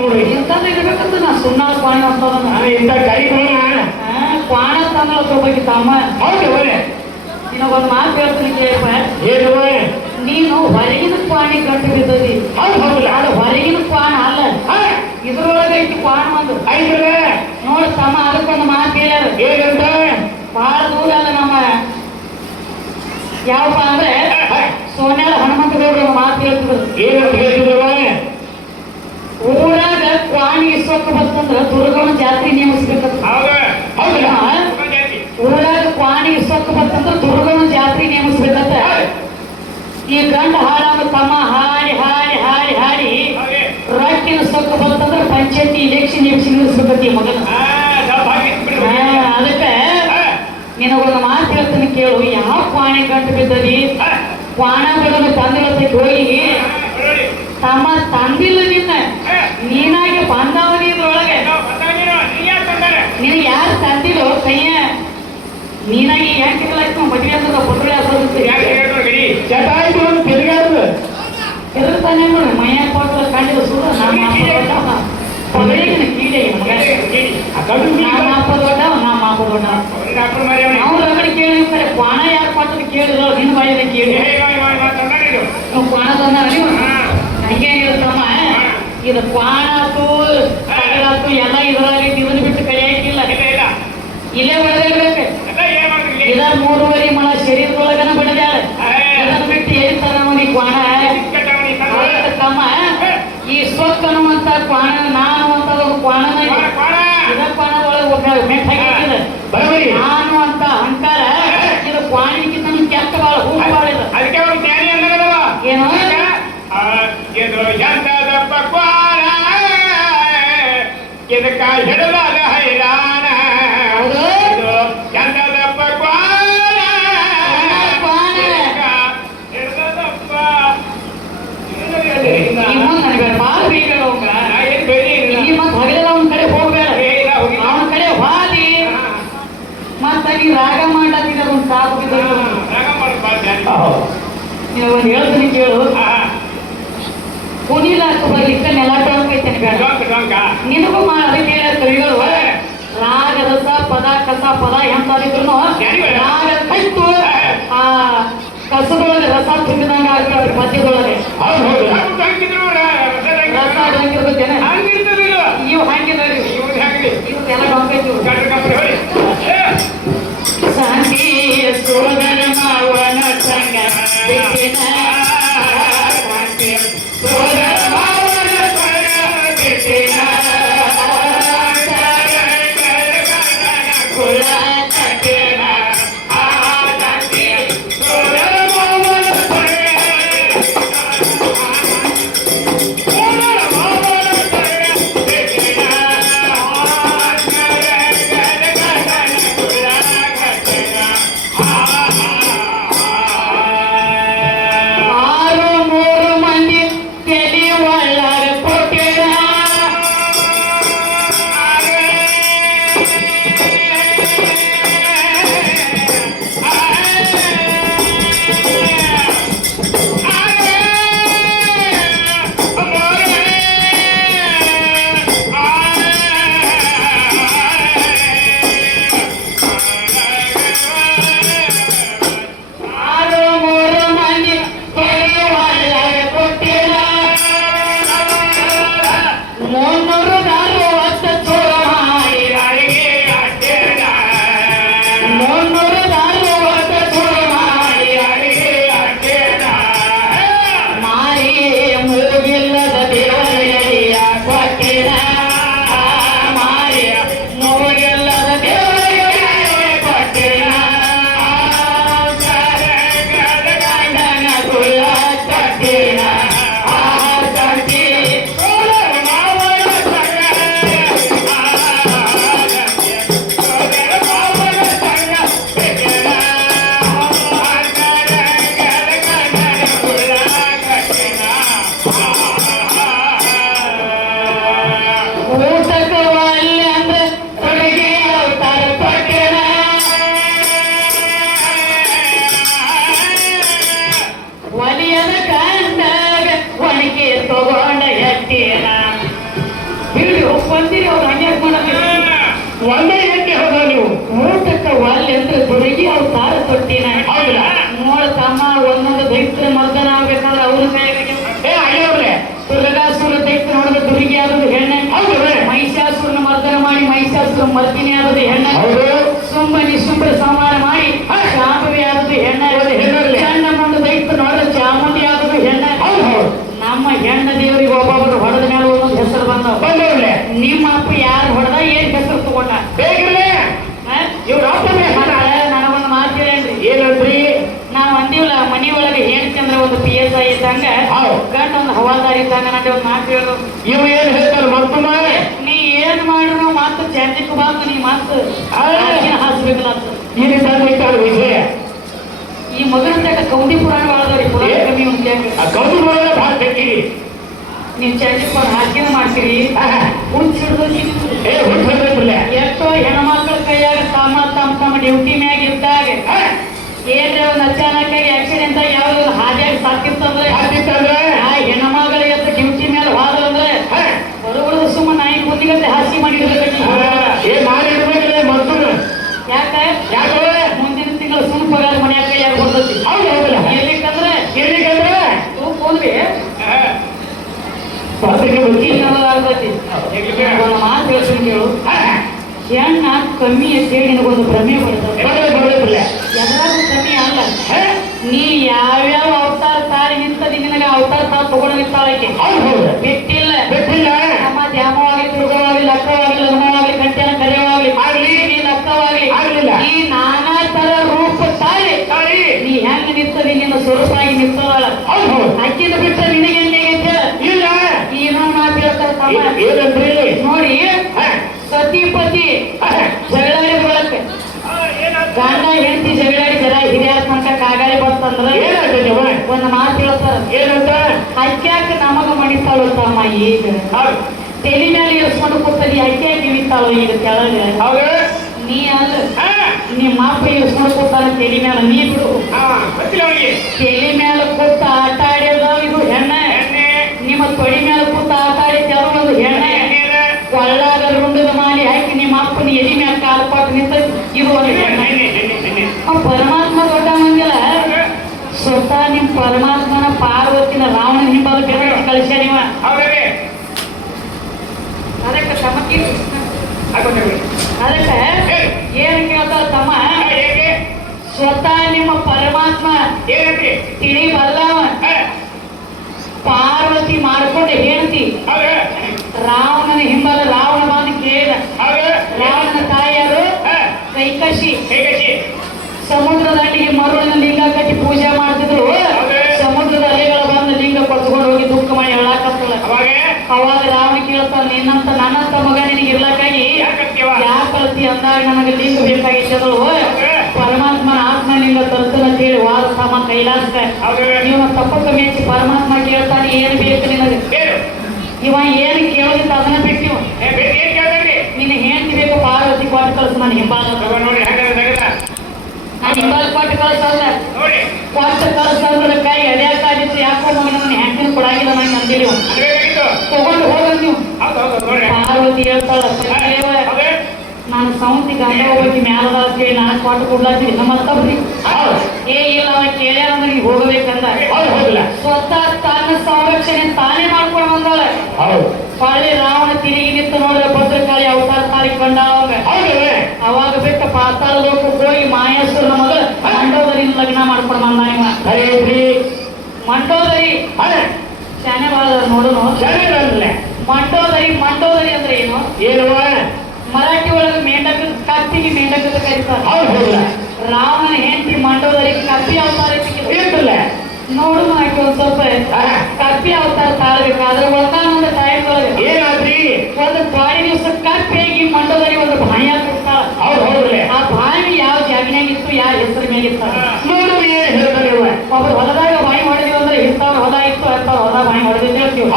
ನೋಡಿ ಇಂಥದ್ದು ಇರ್ಬೇಕಂತ ನಾ ಸುಣ್ಣದ ಕ್ವಾಣ ಅಂತ ಇಂಥ ಕೈ ಕ್ವಾಣ ತಂದ್ರೆ ಅದ್ರ ಬಗ್ಗೆ ತಾಮ ಹೌದು ಬರೇ ನಿನಗೊಂದು ಮಾತು ಹೇಳ್ತೀನಿ ಕೇಳಪ್ಪ. ಏನು ನೀನು ಹೊರಗಿನ ಕ್ವಾಣಿ ಗಂಟು ಬಿದ್ದದಿ. ಹೌದು ಹೌದು ಅದು ಹೊರಗಿನ ಕ್ವಾಣ ಅಲ್ಲ, ಇದ್ರೊಳಗೆ ಐತಿ ಕ್ವಾಣ ಒಂದು ಐದ್ರೆ ನೋಡಿ ತಮ್ಮ. ಅದಕ್ಕೊಂದು ಮಾತು ಹೇಳ್ಯಾರ ಏನಂತ ಬಹಳ ದೂರ ಅಲ್ಲ ನಮ್ಮ ಯಾವಪ್ಪ ಅಂದ್ರೆ ಸೋನ್ಯಾಳ ಹನುಮಂತಗೌಡರು ಮಾತು ಹೇಳ್ತಿದ್ರು. ಏನಂತ ಹೇಳ್ತಿದ್ರವ ಊರಾಗ ಕ್ವಾಣಿಗೆ ಸೊಕ್ಕು ಬರ್ತಂದ್ರ ದುರ್ಗಮ್ಮನ ಜಾತ್ರೆ ನೇಮಿಸ್ಬೇಕಂತ. ಹೌದಾ ಊರಾಗ ಕ್ವಾಣಿಗೆ ಸೊಕ್ಕು ಬರ್ತಂದ್ರ ದುರ್ಗಮ್ಮನ ಜಾತ್ರೆ ನೇಮಿಸ್ಬೇಕಂತ. ಈ ಗಂಡ ಹಾಡಾಗ ತಮ್ಮ ಹಾಡಿ ಹಾಡಿ ಹಾಡಿ ಹಾಡಿ ರೊಟ್ಟಿನ ಸೊಕ್ಕು ಬರ್ತಂದ್ರ ಪಂಚಾಯತಿ ಇಲೆಕ್ಷನ್ ನಿಲ್ಲಿಸ್ಬೇಕಂತ ಈ ಮಗನ. ಅದಕ್ಕೆ ನಿನಗೊಂದು ಮಾತು ಹೇಳ್ತೀನಿ ಕೇಳು. ಯಾವ ಕ್ವಾಣಿ ಗಂಟು ಬಿದ್ದದಿ ಕ್ವಾಣ ಬಿಡೋದು ತಂದಿರತ್ತೆ ಹೋಗಿ ತಮ್ಮ ತಂದಿಲ್ಲ ನಿನ್ನ ನೀನಾಗಿ ಬಂದವನಿ ಇದ್ರೊಳಗೆ. ನಿನಗೆ ಯಾರು ತಂದಿಲ್ಲೋ ಕೈಯ ನೀನಾಗಿ ಯಾಕೆ ತಿರ್ಲಾಯ್ತು ಮದುವೆ ಅಂತದ ಪುಟ್ರೆ ಚಟಾಯ್ತು ಒಂದು ತಿರುಗಾಡ್ದು ತಿರುಗ್ತಾನೆ ನೋಡಿ ಮೈಯ ಕೊಟ್ಟು ಕಂಡಿದ ಸುಡು ನಮ್ಮ ಅಪ್ಪ ದೊಡ್ಡ ಪೊದರಿಗಿನ ಕೀಡೆ ನಮ್ಮ ಅಪ್ಪ ದೊಡ್ಡ ನಮ್ಮ ಅಪ್ಪ ದೊಡ್ಡ ಅವ್ರ ಅಂಗಡಿ ಕೇಳಿರ್ತಾರೆ ಕ್ವಾಣ ಯಾರು ಕೊಟ್ಟದು ಕೇಳಿದ್ರು ನಿನ್ನ ಬಾಯಿದ ಕೇಳಿ ನೀವು ಕ್ವಾಣ ತಂದ ನೀವು ಹಂಗೇನಿರುತ್ತಮ್ಮ. ಇದು ಕ್ವಾಣ ಆತು ತಗಡಾತು ಎಲ್ಲ ಇದ್ರಾಗ ಇದನ್ನ ಬಿಟ್ಟು ಕಡಿಯಾಕಿಲ್ಲ. ಇಲ್ಲೇ ಬೆಳೆದಿರ್ಬೇಕು. ಇದ 3.5 ಮೊಳ ಶರೀರದೊಳಗನ ಬೆಳೆದಾಳೆ. ಇದನ್ನ ಬಿಟ್ಟು ಏರಿತಾರ ನೋಡಿ ಕ್ವಾಣ. ತಮ್ಮ ಈ ಸೊಕ್ಕ ಅನ್ನುವಂತ ಕ್ವಾಣ ನಾನು ಅಂತ ಕ್ವಾಣನ ಇದ ಕ್ವಾಣದೊಳಗೆ ಮೆಟ್ಟಾಗಿದೆ ನಾನು ಅಂತ ಅಹಂಕಾರ. ಇದು ಕ್ವಾಣಿಗಿಂತ ಕೆಟ್ಟ ಬಾಳ ಹೂ ಬಾಳ ಇದೆ. ಏನು ಎಂತದಪ್ಪ ಕ್ವಾಣ ಇದಕ್ಕ ಹಿಡಲಾದ ಹೈರಾಣ. ಎಂತದಪ್ಪ ಕ್ವಾಣ ಹಿಡದಪ್ಪ ನನಗೆ ಬಾಳ ಬೇಡ ಈ ಮತ್ ಹೊಗೆಲ್ಲ ಅವನ ಕಡೆ ಹೋಗ್ಬೇಡ. ಅವನ ಕಡೆ ಹಾದಿ ಮತ್ತ ನೀ ರಾಗ ಮಾಡತ್ತಿದ ಒಂದು ಸಾಕು ನೀವು ಒಂದು ಹೇಳ್ತೀನಿ ಕೇಳು. ಕುಣಿಲಾಕ ಬರ್ಲಿಕ್ಕ ನೆಲ ಟೊಂಕೈತೇನೆ ಬೇಡ ನಿನಗೂ ಅದಕ್ಕೆ ಹೇಳ ಕವಿಗಳು ರಾಗ ರಸ ಪದ ಕಸ ಪದ ಎಂತಾದಿದ್ರು ರಾಗ ಕಟ್ಟು ಆ ಕಸದೊಳಗೆ ರಸ ತುಂಬಿದಂಗ ಆಗ್ತದೆ ಮಧ್ಯದೊಳಗೆ. ರಸ ಹಂಗಿರ್ತೇನೆ ಇವು ಹಂಗಿದ್ರಿ ಇವ್ರೆಲ್ಲ ಟೊಂಕೈತಿ. ಸಂಧಿ ಸೋದರ ಮಾವನ ಸಂಗ ಬಂದಿರಿ ಅವ್ರು ಹಂಗೆ ಮಾಡಬೇಕು ಒಂದೇ ಎಣ್ಣೆ ಹೋದ ನೀವು ಊಟಕ್ಕೆ ಒಲ್ಲೆ ಅಂದ್ರೆ ದುರ್ಗಿ ಅವ್ರು ತಾರ ತೊಟ್ಟಿನ ಹೌದಿಲ್ಲ ನೋಡ ತಮ್ಮ ಒಂದೊಂದು ದೈತ್ಯ ಮರ್ದನ ಆಗ್ಬೇಕಾದ್ರೆ ಅವ್ರ ಕೈಯಾಗ ಏ ಅಯ್ಯವ್ರೆ ದುರ್ಗಾಸುರ ದೈತ್ಯ ನೋಡಿದ್ರೆ ದುರ್ಗಿ ಆದದ್ದು ಹೆಣ್ಣೆ ಹೌದು ಮಹಿಷಾಸುರನ ಮರ್ದನ ಮಾಡಿ ಮಹಿಷಾಸುರ ಮರ್ದಿನಿ ಆದದ್ದು ಹೆಣ್ಣ ಹೌದು ಸುಂಬನಿ ಸುಂಬರ ಸಂಹಾರ ಮಾಡಿ ಶಾಂಭವಿ ಆದದ್ದು ಹೆಣ್ಣ ಹೆಣ್ಣಲ್ಲಿ. ಚಂಡ ಮುಂದೆ ದೈತ್ಯ ನೋಡಿದ್ರೆ ಚಾಮುಂಡಿ ಆದದ್ದು ಹೆಣ್ಣ ಹೌದು ಹೌದು ನಮ್ಮ ಹೆಣ್ಣ ದೇವರಿಗೆ ಒಬ್ಬೊಬ್ಬರು ಹೊಡೆದ ಮೇಲೆ ಒಂದೊಂದು ಹೆಸರು ಬಂದವು ಬಂದವ್ರೆ ನಿಮ್ಮ ಅಪ್ಪ ಯಾರು ಹೊಡೆದ ಏನ್ ಹೆಸರು ತಗೊಂಡ ಬೇಕಿರ್ಲೆ ಇವ್ರ ಅಪ್ಪನೇ ನನಗೊಂದು ಮಾತು ಹೇಳೇನ್ರಿ ಏನಂದ್ರಿ ನಾವು ಅಂದಿವಲ್ಲ ಮನಿ ಒಳಗೆ ಹೇಳ್ತಂದ್ರ ಒಂದು PSI ಇದ್ದಂಗ ಹೌದು. ಗಂಡ ಒಂದು ಹವಾದಾರಿ ಇದ್ದಂಗ ನಂಗೆ ಒಂದು ಮಾತು ಹೇಳೋದು ಇವ್ ಏನ್ ಹೇಳ್ತಾರೆ ಮತ್ತೊಮ್ಮ ನೀ ಏನ್ ಮಾಡ್ರು ಮಾತು ಚಂದಿಕ್ ಬಂದು ನೀ ಮಾತು ಹಾಸ್ಬೇಕಲ್ಲ ಅಂತ. ಇಲ್ಲಿ ತಂದಿಟ್ಟಾರ ವಿಷಯ ಈ ಮಗನ ತಕ್ಕ ಕೌಂದಿ ಪುರಾಣ ಬಾಳದವ್ರಿ ಪುರಾಣ ಕಮ್ಮಿ ಒಂದು ಆ ಕೌದು ಬರೋದ ಭಾಳ ತೆಗ್ಗಿರಿ ನೀವು ಚಂದಿಕ್ ಬಂದು ಹಾಕಿನ ಮಾಡ್ತೀರಿ ಹುಚ್ಚಿಡ್ದು ಏ ಹುಟ್ಟಿರ್ಲೆ ಎಷ್ಟೋ ಹೆಣ್ಮಕ್ಳ ಕೈಯಾಗ ತಮ್ಮ ಡ್ಯೂಟಿ ಮ್ಯಾಗ ಇದ್ದಾಗ ಏನ್ರಿ ಒಂದು ಅಚಾನಕ್ಕಾಗಿ ಆಕ್ಸಿಡೆಂಟ್ ಆಗಿ ಯಾವ್ದು ಹಾದಿಯಾಗ ಸಾಕಿರ್ತಂದ್ರೆ ಹಾಕಿತ್ತಂದ್ರೆ ಆ ಹೆಣ್ಮಗಳಿಗೆ ಡ್ಯೂಟಿ ಮೇಲೆ ಹೋದ್ರಂದ್ರೆ ಹೊರಗಡೆ ಸುಮ್ಮನೆ ನಾಯಿ ಕುಂದಿಗತ್ತೆ ಹಾಸಿ ಮಾಡಿರ್ಬೇಕು ಏನ್ ಮಾಡಿ ಇಡ್ಬೇಕಲ್ಲ ಮತ್ತೊಮ್ಮೆ ಯಾಕೆ ಯಾಕಂದ್ರೆ ಮುಂದಿನ ತಿಂಗಳು ಸುಮ್ಮನೆ ಪಗಾರ ಮನ್ಯಾಗ ಕೈಯಾಗ ಬರ್ತೈತಿ ಹೌದು ಹೌದಲ್ಲ ಎಲ್ಲಿಕಂದ್ರೆ ಎಲ್ಲಿಗಂದ್ರೆ ಹೋದ್ವಿ ಪತ್ರಿಕೆ ಬರ್ತಿ ಆಗ್ತೈತಿ ಒಂದು ಮಾತು ಹೇಳ್ತೀನಿ ಕೇಳು ಹೆಣ್ಣ ಕಮ್ಮಿ ಅಂತೇಳಿ ನಿನಗೊಂದು ಭ್ರಮೆ ಬರ್ತದೆ ಬರಲಿಲ್ಲ ಎದ್ರಾಗೂ ಕಮ್ಮಿ ಅಲ್ಲ ನೀ ಯಾವ್ಯಾವ ಅವತಾರ ತಾಳಿ ನಿಂತದಿ ನಿನಗೆ ಅವತಾರ ತಾವು ತಗೊಂಡು ನಿಂತಾಳಕ್ಕೆ ಹೌದು ಹೌದು ಬಿಟ್ಟಿಲ್ಲ ಬಿಟ್ಟಿಲ್ಲ ನಮ್ಮ ದ್ಯಾಮವಾಗಿ ತುರ್ಗವಾಗಿ ಲಕ್ಕವಾಗಿ ಲಗ್ನವಾಗಿ ಕಂಟೆನ ಕರೆಯವಾಗಿ ಆಗ್ಲಿ ನೀ ಲಕ್ಕವಾಗಿ ಆಗ್ಲಿಲ್ಲ ಈ ನಾನಾ ತರ ರೂಪ ತಾಳಿ ತಾಳಿ ನೀ ಹೆಂಗ್ ನಿಂತದಿ ನಿನ್ನ ಸ್ವರೂಪಾಗಿ ನಿಂತದಾಳ ಹೌದು ಹೌದು ಅಕ್ಕಿನ ಬಿಟ್ಟ ನಿನಗೆ ಎಣ್ಣೆಗೆ ಇಲ್ಲ ಏನೋ ಮಾತು ಹೇಳ್ತಾರ ತಮ್ಮ ಏನಂದ್ರಿ ನೋಡಿ ಸತಿಪತಿ ಜಗಳಾಡಿ ಬರತ್ತೆ ಗಂಡ ಹೆಂಡತಿ ಜಗಳಾಡಿ ಜರ ಹಿರಿಯರ ತನಕ ಕಾಗಾಳಿ ಬರ್ತಂದ್ರ ಏನಾಗ್ತದೆ ಒಂದು ಮಾತು ಹೇಳ್ತಾರ ಏನಂತ ಅಕ್ಕ್ಯಾಕ ನಮಗ ಮಣಿತಾಳು ತಮ್ಮ ಈಗ ಹೌದು ತಲೆ ಮೇಲೆ ಇರಿಸ್ಕೊಂಡು ಕೂತದಿ ಅಕ್ಕ್ಯಾಕ ಇಳಿತಾಳು ಈಗ ಕೆಳಗೆ ಹೌದು ನೀ ಅಲ್ಲ ನಿಮ್ಮ ಅಪ್ಪ ಇರಿಸ್ಕೊಂಡು ಕೂತಾನ ತಲೆ ಮೇಲೆ ನೀ ಬಿಡು ಗೊತ್ತಿಲ್ಲ ಅವನಿಗೆ ತಲೆ ಮೇಲೆ ಕೂತ ಆಟ ಆಡ್ಯದ ಇದು ಹೆಣ್ಣೆ ನಿಮ್ಮ ತೊಡಿ ಮೇಲೆ ಕೂತ ಆಟ ಆಡಿದ್ದ ಒಂದು ಹೆಣ್ಣೆ ಕೊಳ್ಳಾಗ ರುಂಡದ ಮಾಲಿ ಹಾಕಿ ನಿಮ್ಮ ಅಪ್ಪನ ಎದಿ ಮ್ಯಾಗ ಕಾಲು ಕೊಟ್ಟು ನಿಂತ ಇದು ಒಂದು ಹೆಣ್ಣೆ ಪರಮಾತ್ಮ ದೊಡ್ಡ ಮಂದಿಲ್ಲ ಸ್ವತಃ ನಿಮ್ ಪರಮಾತ್ಮನ ಪಾರ್ವತಿನ ರಾವಣನ ಹಿಂಬಾಲ ಬೆರಳು ಕಳಿಸ್ಯ ನೀವ ಅದಕ್ಕೆ ತಮಕಿ ಅದಕ್ಕೆ ಏನ್ ಕೇಳ್ತಾರ ತಮ್ಮ ಸ್ವತಃ ನಿಮ್ಮ ಪರಮಾತ್ಮ ತಿಳಿ ಬಲ್ಲವ ಪಾರ್ವತಿ ಮಾಡ್ಕೊಂಡು ಹೇಳ್ತಿ ರಾವಣನ ಹಿಂಬಾಲ ರಾವಣ ಬಂದು ಕೇಳಿದ ರಾವಣನ ತಾಯಿಯರು ಕೈಕಶಿ ಸಮುದ್ರ ದಂಡಿಗೆ ಮರುಳಿನ ಲಿಂಗ ಕಟ್ಟಿ ಪೂಜೆ ಮಾಡ್ತಿದ್ರು ಸಮುದ್ರದ ಅಲೆಗಳ ಬಂದು ಲಿಂಗ ಕೊಚ್ಕೊಂಡು ಹೋಗಿ ದುಃಖಮಯ ಹೇಳಾಕತ್ತಲ್ಲ ಅವಾಗ ರಾವಣ ಕೇಳ್ತಾನ ನಿನ್ನಂತ ನನ್ನಂತ ಮಗ ನಿನಗೆ ಇರ್ಲಕ್ಕಾಗಿ ಯಾಕಲ್ತಿ ಅಂದಾಗ ನನಗೆ ಲಿಂಗ ಬೇಕಾಗಿತ್ತದಳು ಪರಮಾತ್ಮನ ಆತ್ಮಲಿಂಗ ತರ್ತನ ಅಂತ ಹೇಳಿ ವಾದ ತಮ್ಮ ಕೈಲಾಸಕ್ಕೆ ನೀವು ತಪ್ಪಕ್ಕೆ ಮೆಚ್ಚಿ ಪರಮಾತ್ಮ ಕೇಳ್ತಾನೆ ಏನ್ ಬೇಕು ನಿನಗೆ ಇವ ಏನ್ ಕೇಳೋದಿತ್ತ ಅದನ್ನ ಬಿಟ್ಟಿವ ನಿನ್ನ ಹೆಂಡತಿ ಬೇಕು ಪಾರ್ವತಿ ಕೊಟ್ಟು ಕಳ್ಸ ನಾನು ಹಿಂಬಾಲ ನಾನು ಹಿಂಬಾಲ ಕೊಟ್ಟು ಕಳ್ಸಲ್ಲ ಕೊಟ್ಟು ಕಳ್ಸಂದ್ರ ಕೈ ಎದ್ಯಾಕಾದಿತ್ತು ಯಾಕೋ ಮಗ ನನ್ನ ಹೆಂಡತಿನ ಕೊಡಾಗಿಲ್ಲ ನಂಗೆ ಅಂದಿಲ್ಲ ತಗೊಂಡು ಹೋಗ ನೀವು ಪಾರ್ವತಿ ಹೇಳ್ತಾಳ ನಾನು ಸೌಂತಿ ಗಂಡ ಹೋಗಿ ಮ್ಯಾಲದ ಅಂತೇಳಿ ನಾನು ಕೊಟ್ಟು ಕೊಡ್ಲಾತೀನಿ ನಮ್ಮತ್ತಬ್ರಿ ಏ ಇಲ್ಲ ಅವ ಕೇಳ್ಯಾರ ನನಗೆ ಹೋಗಬೇಕಂದ ಸ್ವತಃ ತನ್ನ ಸಂರಕ್ಷಣೆ ತಾನೇ ಮಾಡ್ಕೊಂಡು ಬಂದಾಳ ಹೊಳ್ಳಿ ರಾವಣ ತಿರುಗಿ ನಿಂತು ನೋಡಿದ್ರೆ ಭದ್ರಕಾಳಿ ಅವತಾರ ತಾಳಿ ಕಂಡಾವಾಗ ಅವಾಗ ಬಿಟ್ಟ ಪಾತಾಳ ಲೋಕಕ್ಕೆ ಹೋಗಿ ಮಾಯಾಸುರನ ಮಗ ಮಂಡೋದರಿ ಲಗ್ನ ಮಾಡ್ಕೊಂಡು ಬಂದ ಇವ ಮಂಡೋದರಿ ಶಾನೆ ಬಾಳ ನೋಡೋನು ಮಂಡೋದರಿ ಅಂದ್ರೆ ಏನು ಮರಾಠಿ ಒಳಗೆ ಮೇಂಡಕ ಕತ್ತಿಗೆ ಮೇಂಡಕದ ಕರೀತಾರೆ ರಾವಣನ ಹೆಂಡತಿ ಮಂಡೋದರಿ ಕಪ್ಪಿ ಅವತಾರ ಸಿಕ್ಕಿಲ್ಲ ನೋಡು ಆಕೆ ಒಂದ್ ಸ್ವಲ್ಪ ಕಪ್ಪಿ ಅವತಾರ ತಾಳ್ಬೇಕಾದ್ರೆ ಒಂದಾನೊಂದು ಟೈಮ್ ಒಳಗೆ ಏನಾದ್ರಿ ಒಂದು ಬಾಡಿ ದಿವಸ ಕಪ್ಪಿಯಾಗಿ ಮಂಡೋದರಿ ಒಂದು ಬಾಯಿ ಹಾಕಿರ್ತಾಳ ಆ ಬಾಯಿ ಯಾವ ಜಾಗಿನಾಗ ಇತ್ತು ಯಾವ ಹೆಸರು ಮೇಲಿತ್ತ ಒಬ್ಬರು ಹೊಲದಾಗ ಬಾಯಿ ಹೊಡೆದಿವಿ ಅಂದ್ರೆ ಇಂಥವ್ರ ಹೊಲ ಇತ್ತು ಅಂಥವ್ರ ಹೊಲ ಬಾಯಿ ಹೊಡೆದಿದ್ದೆ ಹೇಳ್ತೀವಿ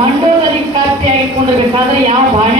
ಮಂಡೋದರಿ ಕಪ್ಪಿ ಆಗಿಕೊಂಡಿರ್ಬೇಕಾದ್ರೆ ಯಾವ ಬಾಯಿ